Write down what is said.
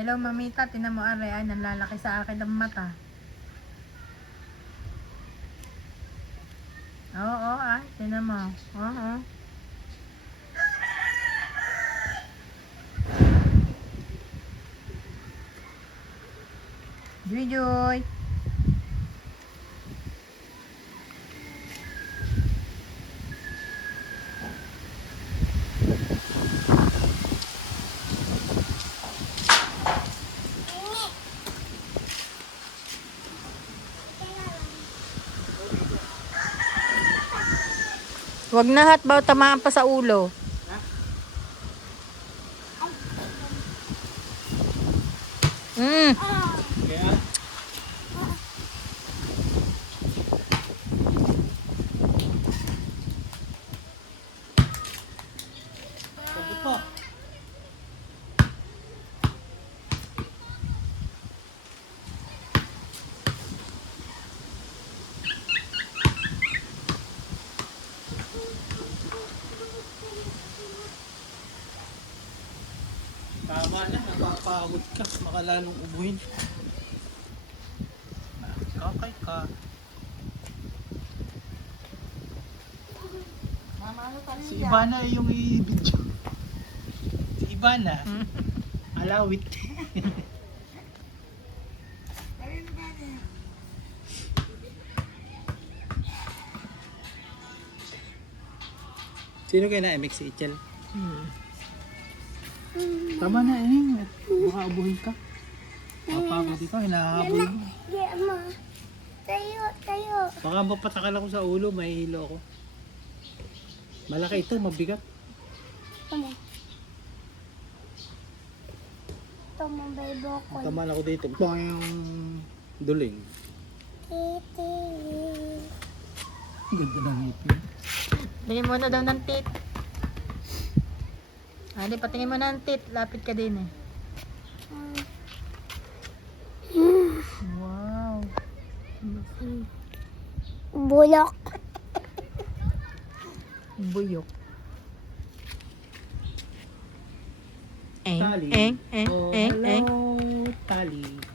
Hello, mamita. Tinan mo, are. Ay, nanlalaki sa akin ang mata. Oo, ay. Tinan mo. Oo. Joy, Joy. Wag na hat, baw tamaan pa sa ulo. Mm. Kaya? Sabi po. Tama na, napapagod ka. Baka lalong ubuhin. Kakay ka. Mama, ano pa Si Ivana yung i-video. Si Ivana. Alawit. Sino kayo na MX si Ichel? Tama na eh. Baka ubuhin ka. Kapagod ikaw, hinahabol mo. Tayo. Baka mapatakal ako sa ulo, may hilo ako. Malaki ito, mabigat. Tama ba ko? Tamaan ako dito. Baka yung duling. Titi. Ganda ng ngipin. Tingin mo na daw ng tit. Ali, patingin mo na ng tit. Lapit ka din eh. Wow. Bulok. Buyok. Tali. Oh, Hello, Tali.